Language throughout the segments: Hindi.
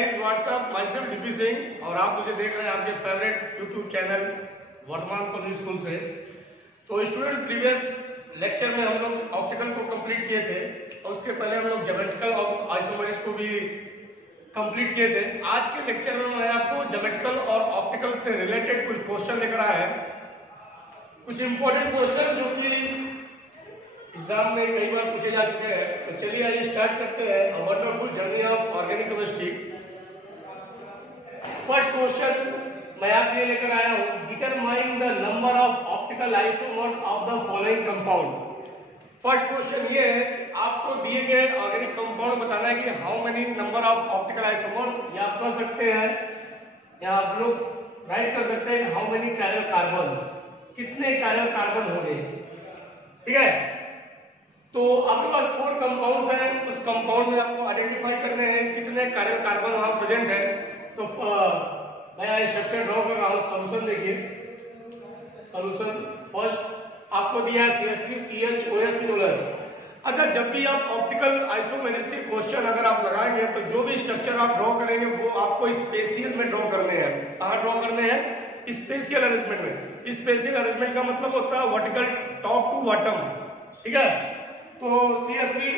Guys, what's up, myself DP Singh और आप मुझे देख रहे हैं आपके favourite YouTube channel Vartaman public school से। तो स्टूडेंट, प्रीवियस लेक्चर में हम लोग ऑप्टिकल को कंप्लीट किए थे और उसके पहले हम लोग ज्योमेट्रिकल और आइसोमेरिक्स को भी कंप्लीट किए थे। आज के लेक्चर में मैं आपको ज्योमेट्रिकल और ऑप्टिकल से रिलेटेड कुछ क्वेश्चन लेकर आया है, कुछ इंपॉर्टेंट क्वेश्चन जो कि एग्जाम में कई बार पूछे जा चुके हैं। तो चलिए आइए स्टार्ट करते हैं a wonderful journey of organic chemistry. First question मैं आपके लिए लेकर आया हूं, determine the number of optical isomers of the following compound. First question ये है कि आपको दिए गए ऑर्गेनिक कंपाउंड बताना है कि how many number of optical isomers, या आप कह सकते हैं या आप लोग राइट कर सकते हैं हाउ मेनी कैरियल कार्बन, कितने कैरियल कार्बन होंगे। ठीक है, तो आपके पास 4 कंपाउंड्स हैं, उस कंपाउंड में आपको आइडेंटिफाई करने हैं कितने कैरियल कार्बन वहां प्रेजेंट है। तो मैं यहाँ स्ट्रक्चर ड्रॉ कर रहा हूँ। सॉल्यूशन देखिए, सॉल्यूशन फर्स्ट आपको दिया है CH3 CHOS सिंगुलर। अच्छा, जब भी आप ऑप्टिकल आइसोमेरिस्टिक क्वेश्चन अगर आप लगाएंगे तो जो भी स्ट्रक्चर आप ड्रॉ करेंगे वो आपको स्पेशियल में ड्रॉ करने हैं। कहाँ ड्रॉ करने हैं? स्पेशियल अरेंजमेंट में। स्पेशियल अरेंजमेंट का मतलब होता है वर्टिकल टॉप टू बॉटम। ठीक है, तो CH3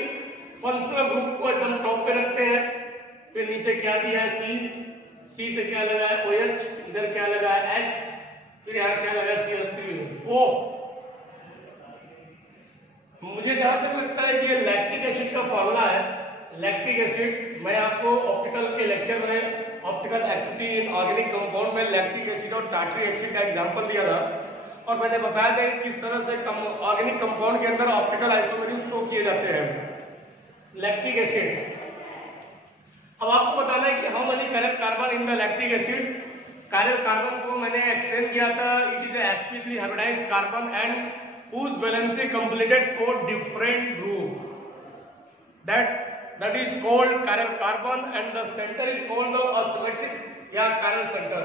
फंक्शनल ग्रुप को एकदम टॉप पे रखते हैं, फिर नीचे क्या दिया है C से क्या लगा है OH, इधर क्या लगा है H, फिर यहाँ क्या लगा है CH3 O। मुझे जहां तक लगता है कि ये लैक्टिक एसिड का फॉर्मूला है। लैक्टिक एसिड मैं आपको ऑप्टिकल के लेक्चर में optical activity in organic compound में लैक्टिक एसिड और टार्टरिक एसिड का एग्जांपल दिया था और मैंने बताया था किस तरह से ऑर्गेनिक कंपाउंड के अंदर ऑप्टिकल आइसोमेरिज्म शो किए जाते हैं। लैक्टिक एसिड, अब आपको बताना है कि how many carrier carbon in the lactic acid. Carrier carbon को मैंने एक्सप्लेन किया था, it is sp3 hybridised carbon and whose valency completed 4 different group that is called chiral carbon and the center is called the asymmetric या chiral center।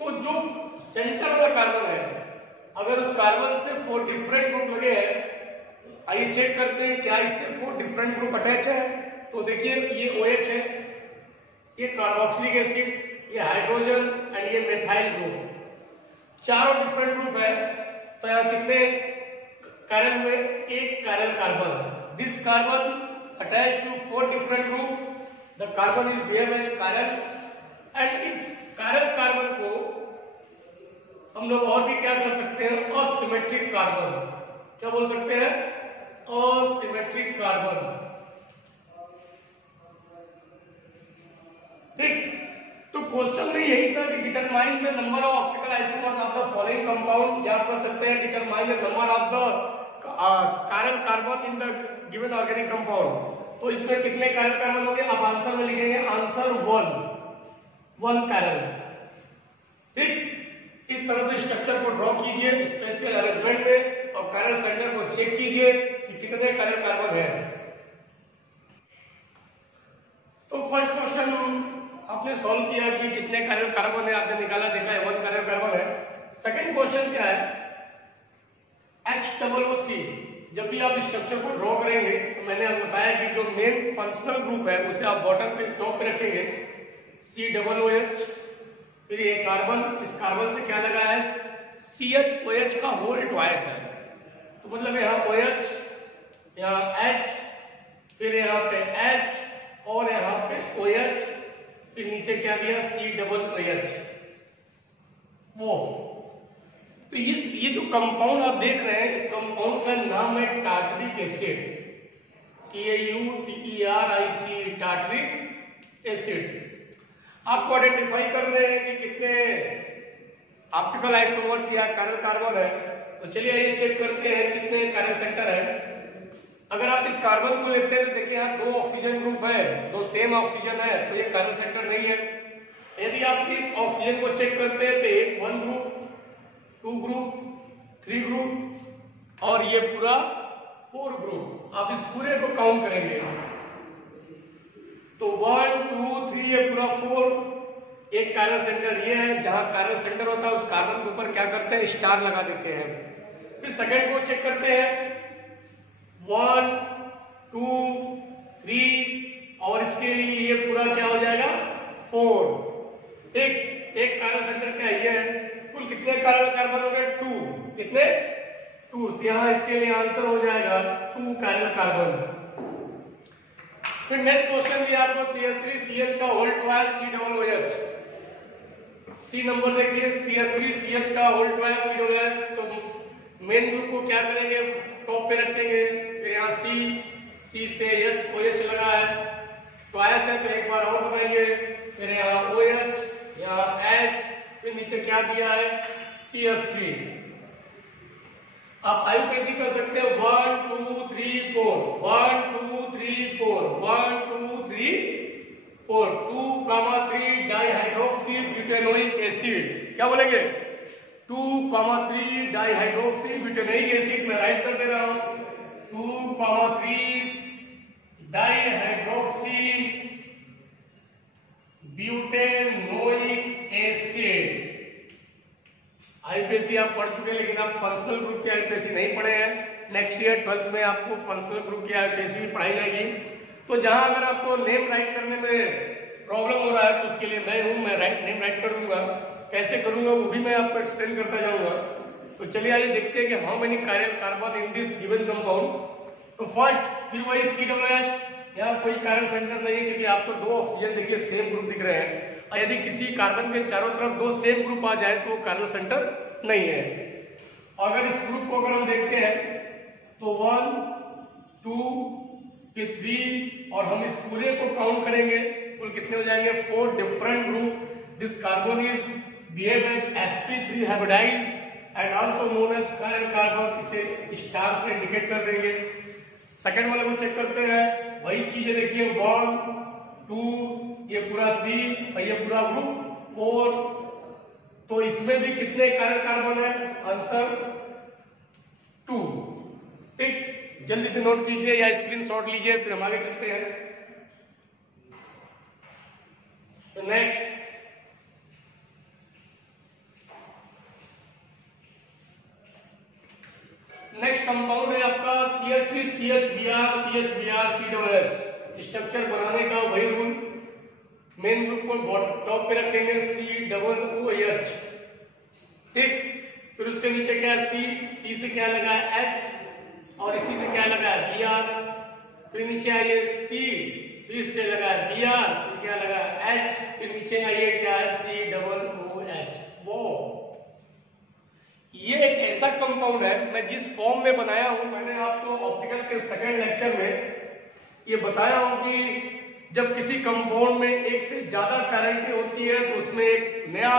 तो जो सेंटर वाला कार्बन है, अगर उस कार्बन से 4 डिफरेंट ग्रुप लगे हैं, आइए चेक करते हैं क्या इससे 4 डिफरेंट ग्रुप अटैच है। तो देखिए ये OH है, ये कार्बोक्सिलिक एसिड, ये हाइड्रोजन एंड ये मेथाइल ग्रुप, चारों डिफरेंट ग्रुप है। तो यहाँ कितने कैरियल हुए? एक chiral carbon. This carbon attach to 4 different group, the carbon is behave as chiral and इस कैरियल कार्बन को हम लोग और भी क्या कर सकते हैं? Asymmetric carbon. क्या बोल सकते हैं? Asymmetric carbon. ठीक, तो क्वेश्चन में यही था कि determine the number of optical isomers of the following compound, या कर सकते हैं determine the number of the carrier carbon in the given organic compound. तो इसमें कितने कैरियल कार्बन होंगे? आप आंसर में लिखेंगे आंसर 1 कैरियल। ठीक, इस तरह से स्ट्रक्चर को ड्रॉ कीजिए स्पेशल अरेंजमेंट में और कैरियल सेंटर को चेक कीजिए कि कितने कैरियल कार्बन है। तो फर्स्ट क्वेश्चन आपने सॉल्व किया कि कितने कैरियल कार्बन है, आपने निकाला, देखा है 1 कैरियल कार्बन है। सेकंड क्वेश्चन क्या है? HOOC। जब भी आप स्ट्रक्चर को ड्रॉ करेंगे तो मैंने आपको बताया कि जो मेन फंक्शनल ग्रुप है उसे आप बॉटम पे टॉप पे रखेंगे, COOH, फिर ये कार्बन, इस कार्बन से क्या लगा है? CHOH का होल ट्वाइस है। तो मतलब यहाँ OH, यहाँ H, फिर यहाँ पे H और यहाँ पे OH, फिर नीचे क्या दिया? COOH। वो तो ये जो कंपाउंड आप देख रहे हैं, इस कंपाउंड का नाम है tartaric acid, TAUTERIC, tartaric acid. आपको आइडेंटिफाई करने हैं कि कितने ऑप्टिकल आइसोमर्स या कैरियल कार्बन है। तो चलिए ये चेक करते हैं कितने कैरियल सेंटर है। अगर आप इस कार्बन को लेते हैं तो देखिए यहाँ 2 ऑक्सीजन ग्रुप है, 2 सेम ऑक्सीजन है, तो ये कैरियल सेंटर नहीं है। यदि आप इस ऑक्सीजन को चेक करते हैं तो 1 ग्रुप, 2 ग्रुप, 3 ग्रुप और ये पूरा 4 ग्रुप। आप इस पूरे को काउंट करेंगे तो 1 2 3 ये पूरा 4। एक कैरियल सेंटर ये है, जहां कैरियल सेंटर होता है उस कार्बन के ऊपर क्या करते हैं? स्टार लगा देते हैं। फिर सेकंड को चेक करते हैं, 1 2 3 और इसके लिए ये पूरा क्या हो जाएगा? एक कार्बन सेंटर का ये है। कुल कितने कार्बन हो गए? 2। कितने? 2। तो यहाँ इसके लिए आंसर हो जाएगा 2 कार्बन। फिर नेक्स्ट क्वेश्चन दिया आपको CH3CH का whole twice COOH। See number देखिए, CH3CH का होल ट्वाइस COOH। तो मेन ग्रुप को क्या करेंगे? टॉप पे रखेंगे। फिर यहाँ C से H OH लगा है, ट्वाइस है तो एक बार और बनाएंगे। फिर यहाँ OH, यहाँ H, फिर नीचे क्या दिया है? CH3। आप आयुर्वेदी कर सकते हो 1 2 3 4, 1 2 3 4, 1 2 3 4, 2,3 डाइहाइड्रोक्सी ब्यूटेनोइक एसिड। क्या बोलेंगे? 2,3 डाइहाइड्रोक्सी ब्यूटेनोइक एसिड में राइट कर दे रहा हूं। 2,3 डाइहाइड्रोक्सी ब्यूटेनोइक एसिड। आईपीएससी आप पढ़ चुके हैं, लेकिन आप फंक्शनल ग्रुप की आईपीएससी नहीं पढ़े हैं। नेक्स्ट ईयर 12th में आपको फंक्शनल ग्रुप की आईपीएससी भी पढ़ाई जाएगी। तो जहां अगर आपको नेम राइट करने में प्रॉब्लम हो रहा है तो उसके लिए मैं हूं, मैं नेम राइट कर दूंगा। कैसे करूंगा वो भी मैं आपको एक्सप्लेन करता जाऊंगा। तो चलिए आइए देखते हैं कि how many carbon in this given compound. तो फर्स्ट, फिर वही COOH। यहाँ कोई कार्बन सेंटर नहीं है क्योंकि आपको 2 ऑक्सीजन देखिए सेम ग्रुप दिख रहे हैं। और यदि किसी कार्बन के चारों तरफ 2 सेम ग्रुप आ जाए तो कार्बन सेंटर नहीं है। अगर इस ग्रुप को अगर हम देखते हैं तो 1 2 फिर 3 और हम इस पूरे को काउंट करेंगे, कुल कितने हो जाएंगे? 4 different group. This carbon is behave as sp3 hybridise and also known as carbon. इसे स्टार से इंडिकेट कर देंगे। सेकंड वाले को चेक करते हैं, वही चीज है देखिए 1 2, ये पूरा 3 और ये पूरा ग्रुप 4। तो इसमें भी कितने कार्बन है? आंसर 2। ठीक, जल्दी से नोट कीजिए या स्क्रीनशॉट लीजिए, फिर हम आगे चलते हैं। तो नेक्स्ट कंपाउंड है आपका CH3CHBr CHBr COOH। स्ट्रक्चर बनाने का वही रूल, मेन ग्रुप को टॉप पे रखेंगे COOH। ठीक, फिर उसके नीचे क्या है? C से क्या लगा है? H, और इसी से क्या लगा है? Br। फिर नीचे आइए C, फिर इससे लगा है Br, फिर क्या लगा है? H, फिर नीचे आइए क्या है? COOH। वो ये एक ऐसा कंपाउंड है, मैं जिस फॉर्म में बनाया हूं, मैंने आपको ऑप्टिकल के सेकंड लेक्चर में ये बताया हूं कि जब किसी कंपाउंड में एक से ज्यादा कैरेक्टरी होती है तो उसमें एक नया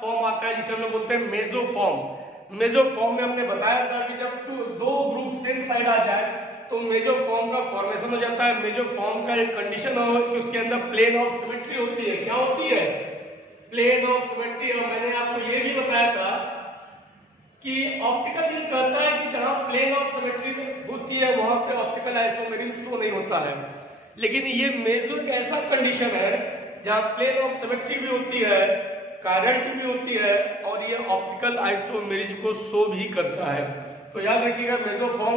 फॉर्म आता है जिसे हम लोग बोलते हैं मेसोफॉर्म। मेसोफॉर्म में हमने बताया था कि जब 2 ग्रुप सेम साइड आ जाए तो मेसोफॉर्म का फॉर्मेशन हो जाता है। मेसोफॉर्म का एक कंडीशन हो कि उसके अंदर प्लेन ऑफ सिमेट्री होती है। क्या होती है? Plane of symmetry. और मैंने आपको ये भी बताया था कि ऑप्टिकल ये कहता है कि जहां प्लेन ऑफ सिमेट्री होती है वहां पे ऑप्टिकल आइसोमेरिज्म शो नहीं होता है। लेकिन ये मेसो एक ऐसा कंडीशन है जहां प्लेन ऑफ सिमेट्री भी होती है, कायरल्टी भी होती है और ये ऑप्टिकल आइसोमेरिज्म को शो भी करता है। तो याद रखिएगा मेसोफॉर्म,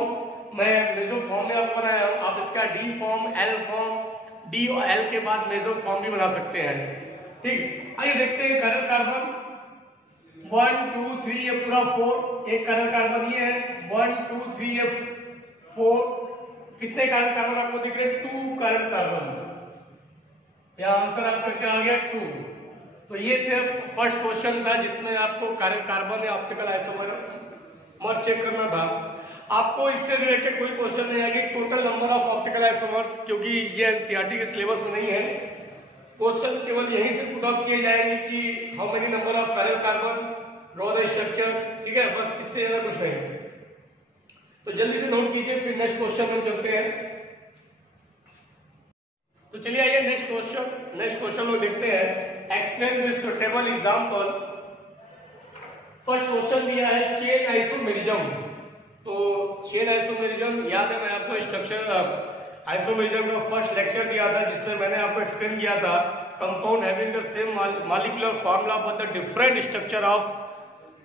मैं मेसोफॉर्म में आपको बनाया हूं। आप इसका D form, L form, D और एल के बाद मेसोफॉर्म भी बना सकते हैं। ठीक, आइए देखते हैं कायरल कार्बन 1 2 3, ये पूरा 4। एक कायरल कार्बन ये है 1 2 3, ये 4। कितने कायरल कार्बन आपको दिख रहे हैं? 2 कायरल कार्बन। यह आंसर आपका क्या आ गया? 2। तो ये थे फर्स्ट क्वेश्चन था जिसमें आपको कायरल कार्बन या ऑप्टिकल आइसोमर चेक करना था। आपको इससे रिलेटेड कोई क्वेश्चन नहीं आएगी total number of optical isomers, क्योंकि ये एनसीईआरटी के सिलेबस में नहीं है। क्वेश्चन केवल यहीं से पुट अप किए जाएंगे कि how many number of chiral carbon, draw the structure. ठीक है, बस इससे ज्यादा कुछ नहीं। तो जल्दी से नोट कीजिए, फिर नेक्स्ट क्वेश्चन में चलते हैं। तो चलिए आइए नेक्स्ट क्वेश्चन लोग देखते हैं। Explain with suitable example. First question दिया है चेन आइसोमेरिज्म। तो चेन आइसोमेरिज्म याद है, मैं आपको स्ट्रक्चर आइसोमेरिज्म का फर्स्ट लेक्चर दिया था जिसमें मैंने आपको एक्सप्लेन किया था compound having the same molecular formula but the different structure of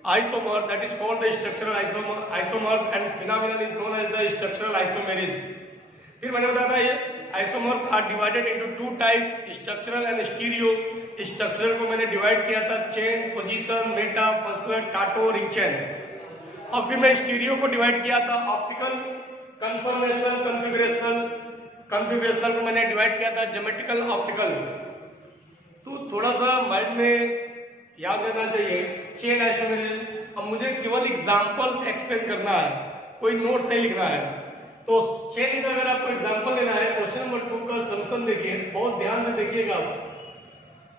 isomer, that is called the structural isomers, and phenomenon is known as the structural isomerism. फिर मैंने बताया था ये isomers are divided into two types, structural and stereo. Structural को मैंने डिवाइड किया था chain, position, meta, functional, tauto, ring chain. और फिर मैं स्टीरियो को डिवाइड किया था ऑप्टिकल, कन्फॉर्मेशनल, कॉन्फ़िगरेशनल। कॉन्फ़िगरेशनल को मैंने डिवाइड किया था ज्योमेट्रिकल, ऑप्टिकल। तो थोड़ा सा माइंड में याद रहना चाहिए चेन आइसोमेरिज्म। अब मुझे केवल एग्जांपल्स एक्सप्लेन करना है, कोई नोट्स नहीं लिखना है। तो चेन का अगर आपको एग्जांपल लेना है, क्वेश्चन नंबर 2 का सॉल्यूशन देखिए, बहुत ध्यान से देखिएगा,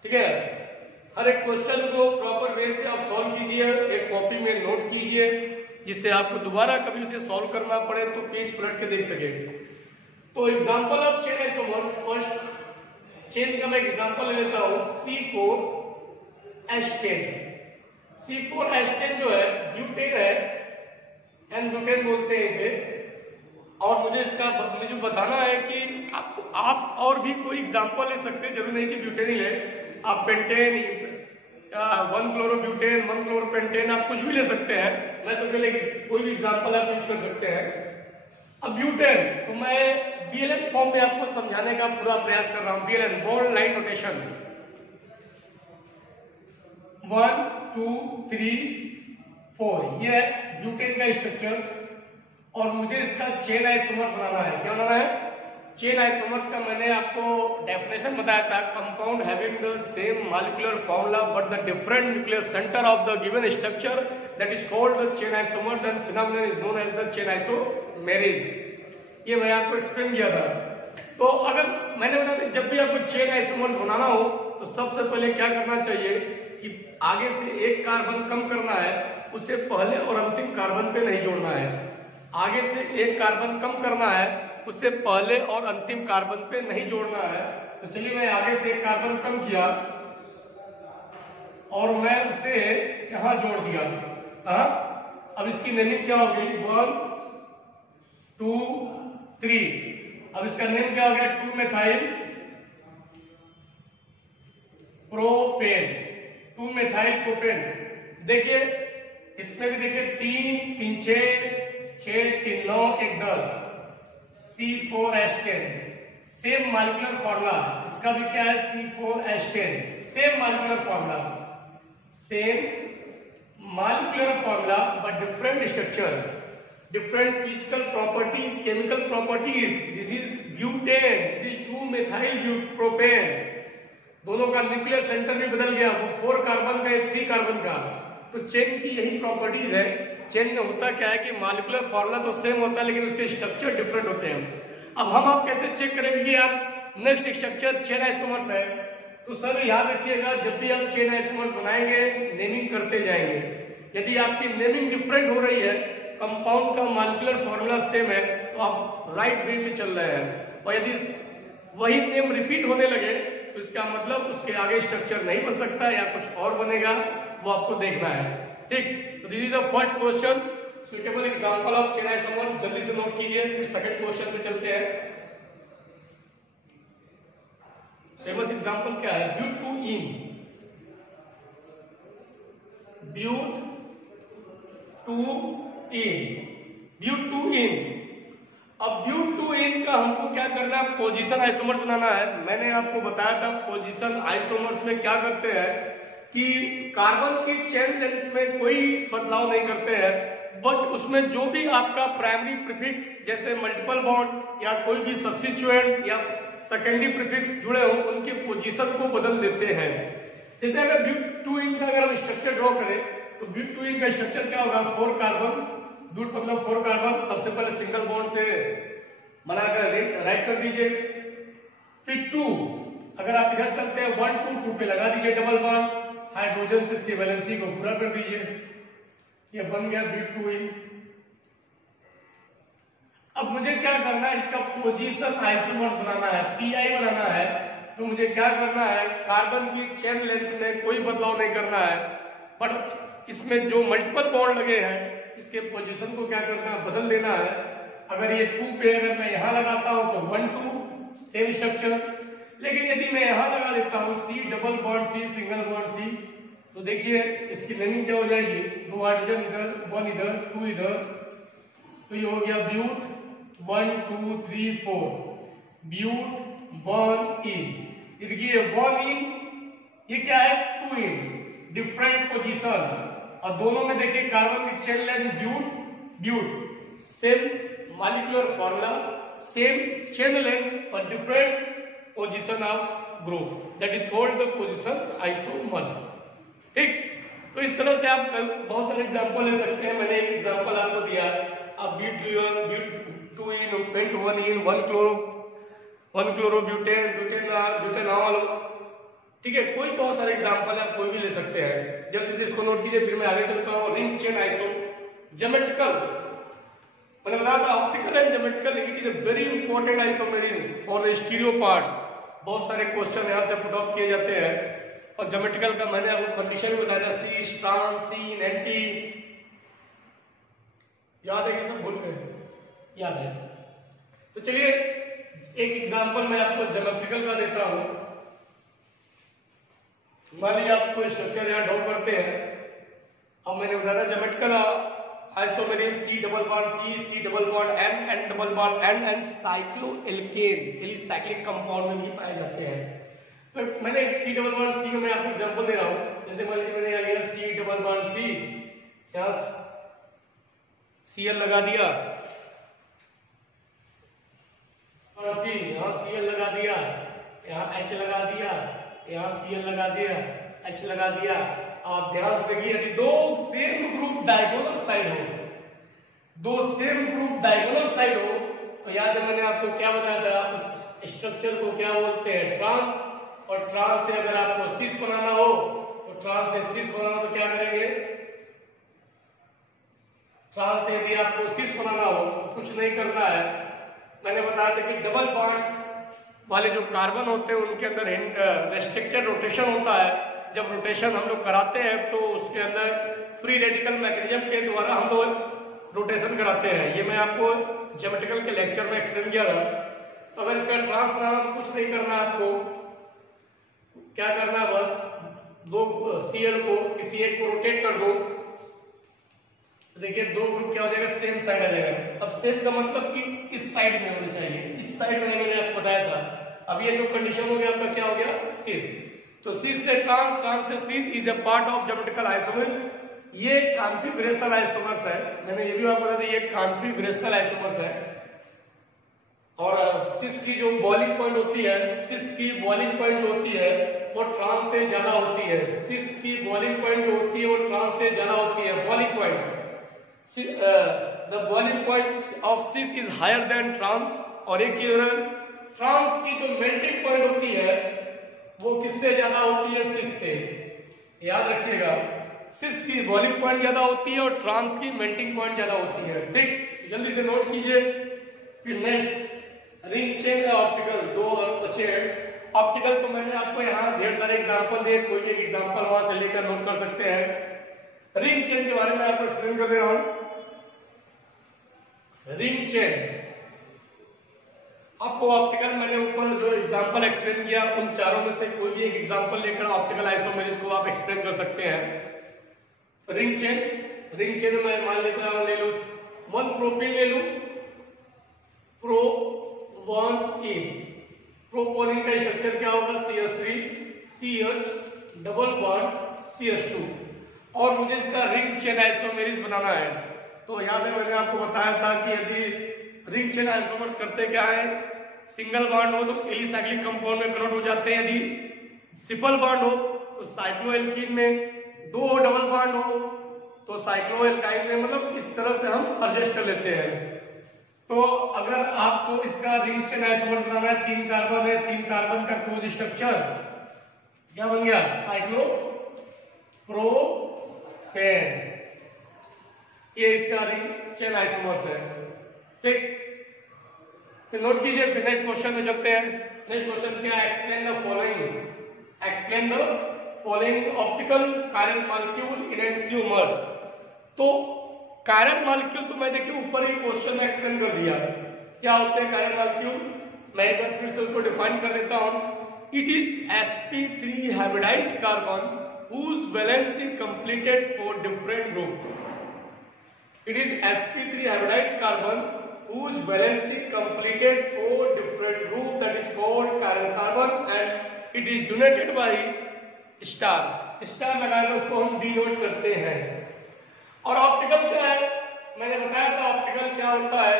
ठीक है। हर एक क्वेश्चन को प्रॉपर वे से आप सॉल्व कीजिए, एक कॉपी में नोट कीजिए, जिससे आपको दोबारा कभी उसे सॉल्व करना पड़े तो पेज पलट के देख सके। तो example of chain isomers, first chain का मैं एग्जांपल ले लेता हूं, C4H10। C4H10 जो है ब्यूटेन है, एन ब्यूटेन बोलते हैं इसे। और मुझे बताना है कि आप और भी कोई एग्जांपल ले सकते हैं, जरूरी नहीं कि ब्यूटेन ही ले, आप पेंटेन, 1-क्लोरोब्यूटेन, 1-क्लोरोपेंटेन, आप कुछ भी ले सकते हैं। मैं तो पहले कोई भी एग्जांपल आप यूज कर सकते हैं। अब ब्यूटेन तो मैं BLN फॉर्म में आपको समझाने का पूरा प्रयास कर रहा हूं। BLN, बोल्ड लाइन नोटेशन, 1 2 3 4, ये है ब्यूटेन का स्ट्रक्चर। और मुझे इसका चेन आइसोमर्स बनाना है। क्या बनाना है? चेन आइसोमर्स का मैंने आपको डेफिनेशन बताया था, compound having the same molecular formula but the different nuclear centre of the given structure, that is called the chain isomers and phenomenon is known as the chain isomerism. ये मैं आपको एक्सप्लेन किया था। तो अगर मैंने बताया था जब भी आपको चेन आइसोमर्स बनाना हो तो सबसे पहले क्या करना चाहिए कि आगे से एक कार्बन कम करना है, उससे पहले और अंतिम कार्बन पे नहीं जोड़ना है। आगे से एक कार्बन कम करना है, उससे पहले और अंतिम कार्बन पे नहीं जोड़ना है। तो चलिए मैं आगे से एक कार्बन कम किया और मैं उसे यहां जोड़ दिया। अब इसकी नेमिंग क्या होगी? 1 2 3। अब इसका नेम क्या हो गया? 2-मेथाइल प्रोपेन, 2-मेथाइल प्रोपेन। देखिए इसमें भी देखिए 3 3 6 3 9 1 10, C4H10, सेम मॉलिक्यूलर फॉर्मूला। इसका भी क्या है? C4H10, same molecular formula, same molecular formula but different structure, different physical properties, chemical properties. This is butane, this is methyl propane. दोनों का न्यूक्लियर सेंटर भी बदल गया, वो 4 कार्बन का, 3 कार्बन का। तो चेन की यही प्रॉपर्टीज है। चेन में होता क्या है कि मॉलिक्यूलर फॉर्मूला तो सेम होता है, लेकिन उसके स्ट्रक्चर डिफरेंट होते हैं। अब हम आप कैसे चेक करेंगे कि आप नेक्स्ट स्ट्रक्चर चेन आइसोमर्स है? तो सर याद रखिएगा, जब भी आप चेन आइसोमर्स बनाएंगे नेमिंग करते जाएंगे। यदि आपकी नेमिंग डिफरेंट हो रही है, कंपाउंड का मॉलिक्यूलर फॉर्मूला सेम है, तो आप राइट वे पे चल रहे हैं। और यदि वही नेम रिपीट होने लगे तो इसका मतलब उसके आगे स्ट्रक्चर नहीं बन सकता या कुछ और बनेगा, वो आपको देखना है। ठीक, तो this is the first question, suitable example of chain isomers. जल्दी से नोट कीजिए, फिर सेकंड क्वेश्चन पे चलते हैं। फेमस एग्जांपल क्या है? ब्यूट-2-इन, ब्यूट-2-इन। अब ब्यूट-2-इन का हमको क्या करना है? पोजीशन आइसोमर्स बनाना है। मैंने आपको बताया था पोजीशन आइसोमर्स में क्या करते हैं कि कार्बन की चेन लेंथ में कोई बदलाव नहीं करते हैं, बट उसमें जो भी आपका प्राइमरी प्रीफिक्स जैसे मल्टीपल बॉन्ड या कोई भी सब्स्टिट्यूएंट्स या सेकेंडरी प्रीफिक्स जुड़े हो, उनके पोजीशन को बदल देते हैं। जैसे अगर ब्यूट-2-इन का अगर हम स्ट्रक्चर ड्रॉ करें तो ब्यूट-2-इन का स्ट्रक्चर क्या होगा? 4 कार्बन, ब्यूट मतलब 4 कार्बन। सबसे पहले सिंगल बॉन्ड से बनाकर राइट कर दीजिए, फिर 2, अगर आप इधर चलते हैं 1 2 2 पे लगा दीजिए डबल बॉन्ड, हाइड्रोजन से इसकी वैलेंसी को पूरा कर दीजिए। ये बन गया ब्यूट-2-इन। अब मुझे क्या करना है? इसका पोजीशन आइसोमर्स बनाना है, PI बनाना है। तो मुझे क्या करना है? कार्बन की चेन लेंथ में कोई बदलाव नहीं करना है, बट इसमें जो मल्टीपल बॉन्ड लगे हैं इसके पोजीशन को क्या करना है? बदल देना है। अगर ये 2 पे अगर मैं यहां लगाता हूं तो 1 2 सेम स्ट्रक्चर, लेकिन यदि मैं यहां लगा देता हूं C double bond C single bond C, तो देखिए इसकी नेमिंग क्या हो जाएगी? 2 हाइड्रोजन इधर, 1 इधर, 2 इधर, तो ये हो गया ब्यूट 1 2 3 4 ब्यूट 1 इन। ये देखिए 1 इन, ये क्या है 2 इन, डिफरेंट पोजीशन। और दोनों में देखिए कार्बन की chain length but same molecular formula, same chain length और different position of group, that is called the position isomers. ठीक, तो इस तरह से आप बहुत सारे एग्जांपल ले सकते हैं। मैंने एक एग्जांपल आपको दिया, आप but 2 ene, pent 1 ene, 1 chlorobutane, butanol, ठीक है। कोई बहुत सारे एग्जांपल आप कोई भी ले सकते हैं। जल्दी से इसको नोट कीजिए, फिर मैं आगे चलता हूँ। रिंग चेन आइसो ज्योमेट्रिकल, मैंने बताया था optical and geometrical, it is a very important isomerism for the stereo parts. बहुत सारे क्वेश्चन यहाँ से पुट आउट किए जाते हैं। और ज्योमेट्रिकल का मैंने आपको कंडीशन भी बताया, सी, ट्रांस, सीन, एंटी, याद है कि सब भूल गए? याद है। तो चलिए एक एग्जांपल मैं आपको ज्योमेट्रिकल का देता हूं। मान लीजिए आपको स्ट्रक्चर यहां ड्रॉ करते हैं। अब मैंने बताया geometrical isomerism C double bond C double bond N double bond N cycloalkane alicyclic compound में भी पाए जाते हैं। तो मैंने सी डबल बॉन्ड सी में मैं आपको एग्जांपल दे रहा हूं। जैसे मान लीजिए मैंने यहाँ लिया सी डबल बॉन्ड सी, यहाँ Cl लगा दिया, सी यहाँ Cl लगा दिया, यहाँ H लगा दिया, यहाँ Cl लगा दिया, H लगा दिया। आप ध्यान से देखिए, यदि दो सेम ग्रुप डायगोनल साइड हो, दो सेम ग्रुप डायगोनल साइड हो, तो याद है मैंने आपको क्या बताया था, उस स्ट्रक्चर को क्या बोलते हैं, ट्रांस। और ट्रांस से अगर आपको सिस बनाना हो, तो ट्रांस से सिस बनाना तो क्या करेंगे, ट्रांस से यदि आपको सिस बनाना हो तो कुछ नहीं करना है। मैंने बताया था कि डबल बॉन्ड वाले जो कार्बन होते हैं उनके अंदर रेस्ट्रिक्टेड रोटेशन होता है। जब रोटेशन हम लोग कराते हैं तो उसके अंदर फ्री रेडिकल मैकेनिज्म के द्वारा हम लोग रोटेशन कराते हैं। ये मैं आपको ज्योमेट्रिकल के लेक्चर में एक्सप्लेन किया था। तो अगर इसका ट्रांस बनाना तो कुछ नहीं करना है, आपको क्या करना है, बस दो Cl को किसी एक को रोटेट कर दो। तो देखिए दो ग्रुप क्या हो जाएगा, सेम साइड आ जाएगा। अब सेम का मतलब कि इस साइड में होना चाहिए, इस साइड में मैंने आपको बताया था। अब ये जो कंडीशन हो गया आपका क्या हो गया, सिस। तो सिस से ट्रांस, ट्रांस से cis is a part of geometrical isomer. ये कॉन्फिगरेशनल आइसोमर्स है। मैंने ये भी आपको बता दिया, ये कॉन्फिगरेशनल आइसोमर्स है। और सिस की जो बॉइलिंग पॉइंट होती है, सिस की बॉइलिंग पॉइंट जो होती है वो ट्रांस से ज्यादा होती है। सिस की बॉइलिंग पॉइंट जो होती है वो ट्रांस से ज्यादा होती है। Boiling point, the boiling point of cis is higher than trans। और एक चीज ट्रांस की जो मेल्टिंग पॉइंट होती है वो किससे ज्यादा होती है, सिस से। याद रखिएगा, सिस की बॉइलिंग पॉइंट ज्यादा होती है और ट्रांस की मेल्टिंग पॉइंट ज्यादा होती है। ठीक, जल्दी से नोट कीजिए। फिर नेक्स्ट रिंग चेन ऑप्टिकल, दो बचे हैं। ऑप्टिकल तो मैंने आपको यहाँ ढेर सारे एग्जांपल दिए, कोई भी एग्जांपल वहां से लेकर नोट कर सकते हैं। रिंग चेन के बारे में आपको एक्सप्लेन कर दे रहा हूं। रिंग चेन आपको ऑप्टिकल, मैंने ऊपर जो एग्जांपल एक्सप्लेन किया उन चारों में से कोई भी एक एग्जांपल लेकर ऑप्टिकल आइसोमेरिज्म को आप एक्सप्लेन कर सकते हैं। रिंग चेन में मान लेता हूं, ले लो 1 प्रोपीन ले लो, प्रो 1 इन। प्रोपोलिन का स्ट्रक्चर क्या होगा, CH3 CH double bond CH2। और मुझे इसका रिंग चेन आइसोमेरिज्म बनाना है। तो याद है मैंने आपको बताया था कि यदि रिंग चेन आइसोमर्स करते क्या है, सिंगल बॉन्ड हो तो एलिसाइक्लिक कंपाउंड में कन्वर्ट हो जाते हैं। यदि ट्रिपल बॉन्ड हो तो साइक्लोएल्कीन में, दो डबल बॉन्ड हो तो साइक्लोएल्काइन में, मतलब इस तरह से हम एडजस्ट कर लेते हैं। तो अगर आपको इसका रिंग चेन आइसोमर बनाना है, 3 कार्बन है, 3 कार्बन का क्लोज स्ट्रक्चर क्या बन गया, साइक्लो प्रोपेन। ये इसका रिंग चेन आइसोमर्स है। ठीक, फिर नोट कीजिए। फिर नेक्स्ट क्वेश्चन में चलते हैं। नेक्स्ट क्वेश्चन क्या है, explain the following, explain the following optical chiral molecule enantiomers. तो कायरल मॉलिक्यूल तो मैं देखिए ऊपर ही क्वेश्चन में एक्सप्लेन कर दिया क्या होते हैं कायरल मॉलिक्यूल। मैं एक बार फिर से उसको डिफाइन कर देता हूं। It is sp3 hybridised carbon whose valency completed for different group। It is sp3 hybridized carbon whose balancing completed 4 different groups, that is called carbon, and it is denoted by star. Star लगाकर उसको हम डिनोट करते हैं। और ऑप्टिकल क्या है, मैंने बताया था ऑप्टिकल क्या होता है।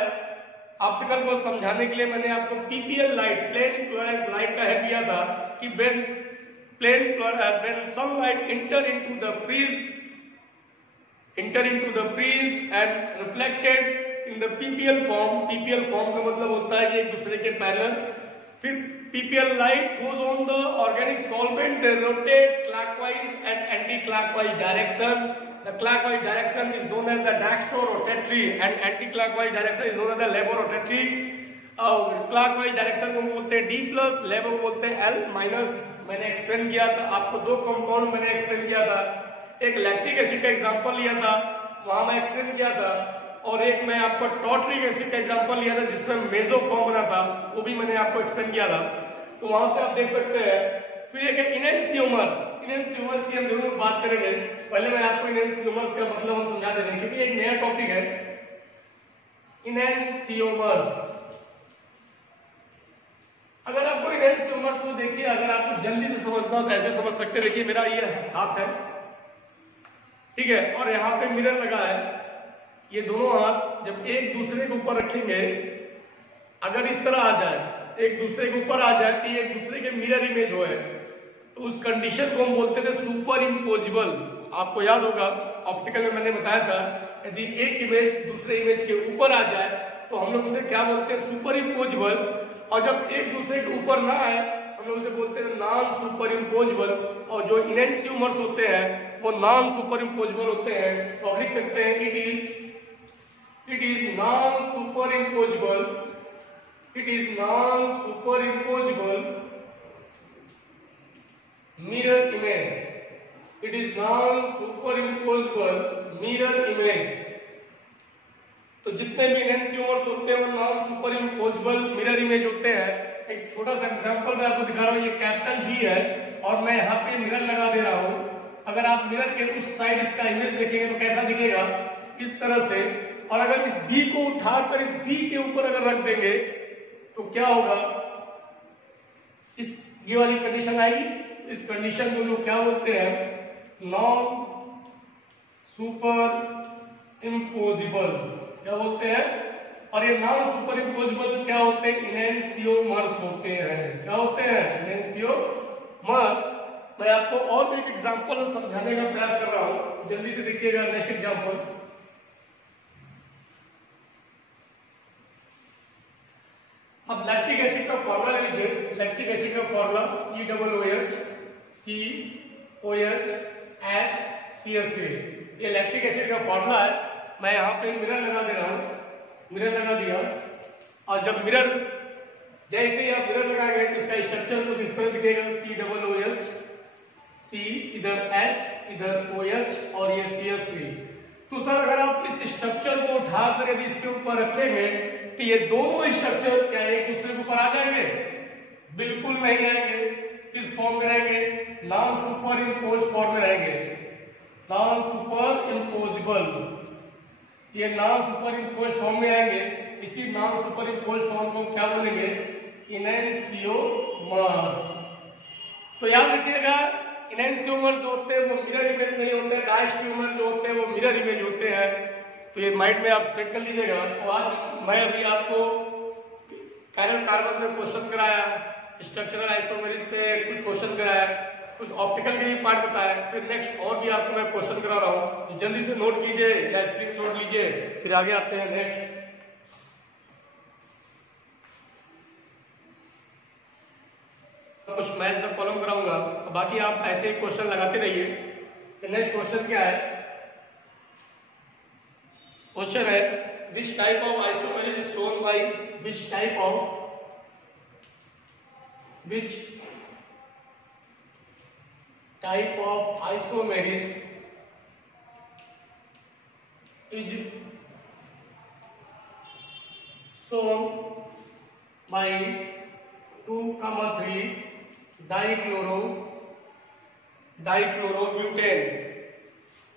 ऑप्टिकल को समझाने के लिए मैंने आपको PPL light, plane fluorescence light का है दिया था कि when sunlight enter into the prism and reflected in the PPL form, PPL form का मतलब होता है ये एक दूसरे के पैरेलल। फिर PPL light goes on the organic solvent, they rotate clockwise and anti-clockwise direction. The clockwise direction is known as the dextro-rotatory and anti-clockwise direction is known as the levo-rotatory. Clockwise direction को बोलते हैं D+, लेवो को बोलते हैं L-। मैंने एक्सप्लेन किया था आपको, 2 कंपाउंड मैंने एक्सप्लेन किया था। एक लैक्टिक एसिड का एग्जांपल लिया था, वहां मैं एक्सप्लेन किया था, और एक मैं आपको टॉर्टरिक एसिड का एग्जांपल लिया था जिसमें मेसो फॉर्म बना था, वो भी मैंने आपको एक्सप्लेन किया था। तो वहां से आप देख सकते हैं। फिर एक इनएंसियोमर्स, इनएंसियोमर्स की हम जरूर बात करेंगे। पहले मैं आपको इनएंसियोमर्स का मतलब हम समझा दे रहे हैं क्योंकि एक नया टॉपिक है इनएंसियोमर्स। अगर आपको इनएंसियोमर्स को देखिए, अगर आपको जल्दी से समझना हो तो ऐसे समझ सकते हैं। देखिए मेरा ये हाथ है, ठीक है, और यहाँ पे मिरर लगा है। ये दोनों हाथ जब एक दूसरे के ऊपर रखेंगे, अगर इस तरह आ जाए, एक दूसरे के ऊपर आ जाए कि एक दूसरे के मिरर इमेज हो है, तो उस कंडीशन को हम बोलते थे सुपर इम्पोजिबल। आपको याद होगा ऑप्टिकल में मैंने बताया था, यदि एक इमेज दूसरे इमेज के ऊपर आ जाए तो हम लोग उसे क्या बोलते हैं, सुपर इम्पोजिबल। और जब एक दूसरे के ऊपर ना आए हम लोग उसे बोलते हैं नॉन सुपर इम्पोजिबल। और जो इनएंसियोमर्स होते हैं वो नॉन सुपर इम्पोजिबल होते हैं। तो आप लिख सकते हैं it is non super imposable, it is non-superimposable mirror image, it is non-superimposable mirror image। तो जितने भी इनएंसियोमर्स होते हैं वो नॉन सुपरइम्पोजेबल मिरर इमेज होते हैं। एक छोटा सा एग्जांपल मैं आपको दिखा रहा हूँ, ये कैपिटल बी है और मैं यहाँ पे मिरर लगा दे रहा हूँ। अगर आप मिरर के उस साइड इसका इमेज देखेंगे तो कैसा दिखेगा, इस तरह से। और अगर इस बी को उठाकर इस बी के ऊपर अगर रख देंगे तो क्या होगा, ये वाली कंडीशन आएगी। इस कंडीशन को लोग क्या बोलते हैं, नॉन सुपर इम्पोजिबल, क्या बोलते हैं। और ये नॉन सुपर इम्पोजिबल क्या होते हैं, इनएंसियोमर्स होते हैं। क्या होते हैं, इनएंसियोमर्स। मैं आपको और भी एक एग्जांपल समझाने का प्रयास कर रहा हूं, जल्दी से देखिएगा। नेक्स्ट एग्जांपल, अब लैक्टिक एसिड का फॉर्मूला लीजिए। लैक्टिक एसिड का फॉर्मूला COOH ये लैक्टिक एसिड का फॉर्मूला है। मैं यहाँ पे मिरर लगा दे रहा हूँ, मिरर लगा दिया। और जब मिरर, जैसे ही आप मिरर लगाएंगे तो इसका स्ट्रक्चर कुछ इस तरह दिखेगा, COOH, C इधर H इधर OH और ये CH3। तो सर अगर आप इस स्ट्रक्चर को उठाकर यदि इसके ऊपर रखेंगे तो ये दोनों स्ट्रक्चर क्या एक दूसरे के ऊपर आ जाएंगे, बिल्कुल नहीं आएंगे। किस फॉर्म में रहेंगे, नॉन सुपर इम्पोज फॉर्म में रहेंगे, नॉन सुपर इम्पोजिबल। ये नॉन सुपर इम्पोज फॉर्म में आएंगे। इसी नॉन सुपर इम्पोज फॉर्म को क्या बोलेंगे, इनएंसियोमर्स। तो याद रखिएगा इनएंसियोमर्स जो होते हैं वो मिरर इमेज नहीं होते, डायस्ट्यूमर जो होते हैं वो मिरर इमेज होते हैं। तो ये माइंड में आप सेट कर लीजिएगा। तो आज मैं अभी आपको कायरल कार्बन में क्वेश्चन कराया, स्ट्रक्चरल आइसोमेरिज पे कुछ क्वेश्चन कराया, कुछ ऑप्टिकल के लिए पार्ट बताया। फिर नेक्स्ट और भी आपको मैं क्वेश्चन करा रहा हूँ, जल्दी से नोट कीजिए या स्क्रीनशॉट लीजिए। फिर आगे आते हैं नेक्स्ट। कुछ मैच द कॉलम कराऊंगा, बाकी आप ऐसे क्वेश्चन लगाते रहिए। नेक्स्ट क्वेश्चन क्या है, क्वेश्चन है which type of isomerism is shown by which type of isomerism is shown by 2,3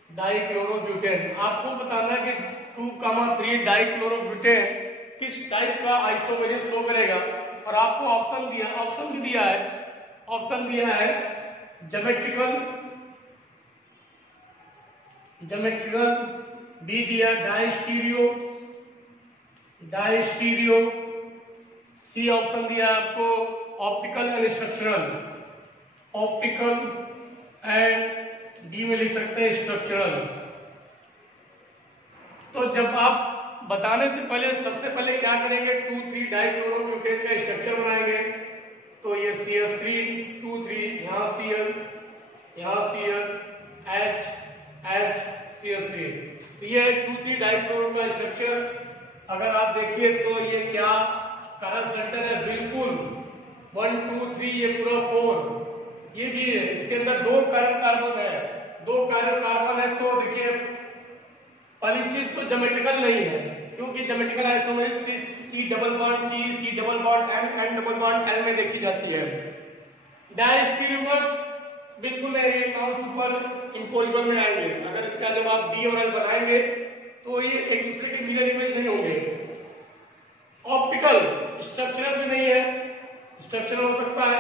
dichlorobutane. आपको बताना कि 2,3 डाइक्लोरोब्यूटेन किस टाइप का आइसोमेरिक शो करेगा, और आपको ऑप्शन भी दिया है ज्योमेट्रिकल, बी दिया डायस्टीरियो, सी ऑप्शन दिया आपको ऑप्टिकल एंड स्ट्रक्चरल, डी में लिख सकते हैं स्ट्रक्चरल। तो जब आप बताने से पहले सबसे पहले क्या करेंगे, 2,3 डाइक्लोरोब्यूटेन का स्ट्रक्चर बनाएंगे। तो ये CH3 2,3, यहाँ Cl, H CH3, तो ये 2,3 डाइक्लोरो का स्ट्रक्चर। अगर आप देखिए तो ये क्या करंट सेंटर है, बिल्कुल 1 2 3, ये पूरा 4, ये भी है। इसके अंदर 2 कार्बन है, तो देखिए पहली चीज तो ज्योमेट्रिकल नहीं है, क्योंकि geometrical isomeric C double bond C, C double bond M, N double bond L में देखी जाती है। डायस्टीरियोमर्स बिल्कुल नहीं, नॉन सुपर इम्पोसिबल में आएंगे। अगर इसका जब आप D और L बनाएंगे तो ये एक दूसरे के मिरर इमेज नहीं होंगे। ऑप्टिकल स्ट्रक्चरल भी नहीं है, स्ट्रक्चरल हो सकता है,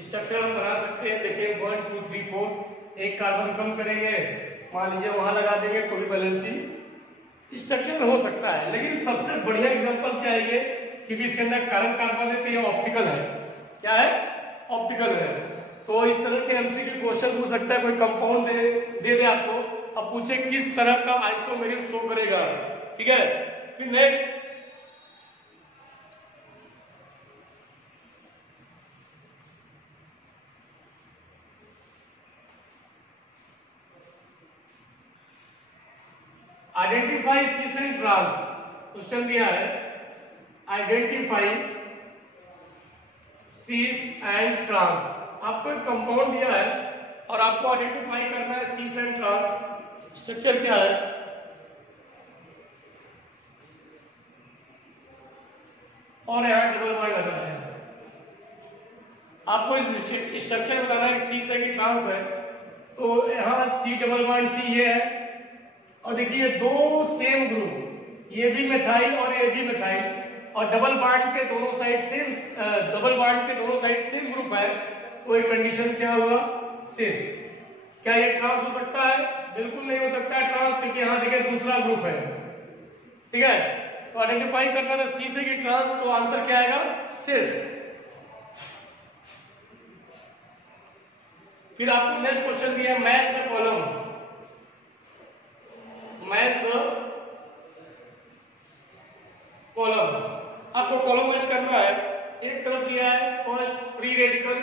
स्ट्रक्चरल हम बना सकते हैं। देखिए 1 2 3 4, एक कार्बन कम करेंगे, मान लीजिए वहां लगा देंगे तो भी बैलेंसी स्ट्रक्चर हो सकता है। लेकिन सबसे बढ़िया एग्जांपल क्या है ये, क्योंकि इसके अंदर कार्बन है तो ये ऑप्टिकल है। क्या है? ऑप्टिकल है। तो इस तरह के एमसीक्यू क्वेश्चन पूछ सकता है, कोई कंपाउंड दे दे आपको, अब पूछे किस तरह का आइसोमेरिक शो करेगा। ठीक है, फिर next identify cis and trans question दिया है। आइडेंटिफाई सीस एंड ट्रांस, आपको एक कंपाउंड दिया है और आपको आइडेंटिफाई करना है सीस एंड ट्रांस। स्ट्रक्चर क्या है? और यहां डबल बॉन्ड लगा है। आपको इस स्ट्रक्चर बताना है सी से कि ट्रांस है, तो यहां सी डबल बॉन्ड सी ये है, और देखिए 2 सेम ग्रुप, ये भी मिथाइल और ये भी मिथाइल, और डबल बॉन्ड के दोनों साइड सेम ग्रुप है, तो ये कंडीशन क्या हुआ? सिस। क्या ये ट्रांस हो सकता है? बिल्कुल नहीं हो सकता है ट्रांस, क्योंकि यहां देखिए दूसरा ग्रुप है। ठीक है, तो आइडेंटिफाई करना था सी से कि ट्रांस, तो आंसर क्या आएगा? सिस। फिर आपको नेक्स्ट क्वेश्चन दिया है match the column. Match the column, आपको कॉलम मैच करना है। एक तरफ दिया है फर्स्ट फ्री रेडिकल,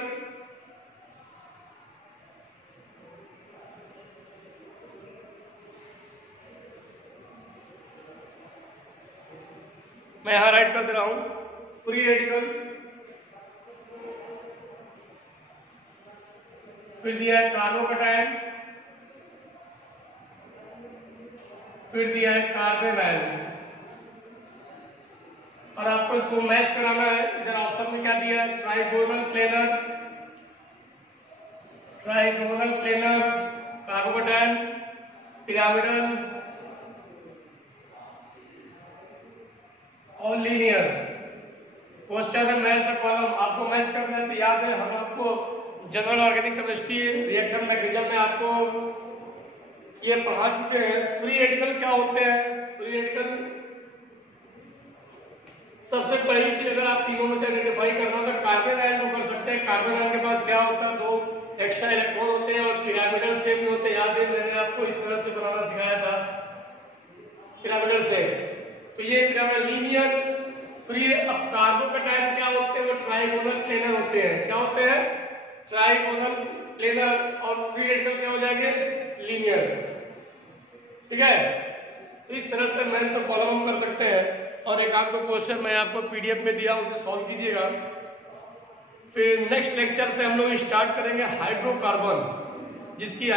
मैं यहां राइट कर दे रहा हूं, फ्री रेडिकल। फिर दिया है कार्बोकैटायन, फिर दिया है कार्बेनाइल, और आपको इसको मैच कराना है। इधर ऑप्शन में क्या दिया है? ट्राइगोनल प्लेनर, कार्बोकैटायन, पिरामिडल और लीनियर। क्वेश्चन है मैच द कॉलम, आपको मैच करना है। तो याद है हम आपको general organic chemistry reaction mechanism में आपको ये पढ़ा चुके हैं। फ्री रेडिकल क्या होते हैं? फ्री रेडिकल सबसे पहली चीज, अगर आप तीनों में से आइडेंटिफाई करना हो तो कार्बेनाइल को कर सकते हैं। कार्बेनाइल के पास क्या होता है? 2 एक्स्ट्रा इलेक्ट्रॉन होते हैं और पिरामिडल शेप में होते हैं। याद है मैंने आपको इस तरह से बनाना सिखाया था, पिरामिडल शेप। तो ये पिरामिडल लीनियर फ्री। अब कार्बोकैटायन क्या होते हैं? वो ट्राइगोनल प्लेनर होते हैं। क्या होते हैं? Trigonal planar. और फ्री रेडिकल क्या हो जाएंगे? लीनियर। ठीक है, तो इस तरह से मैच द कॉलम हम कर सकते हैं। और एक आपको क्वेश्चन मैं आपको पीडीएफ में दिया, उसे सॉल्व कीजिएगा। फिर नेक्स्ट लेक्चर से हम लोग स्टार्ट करेंगे हाइड्रोकार्बन, जिसकी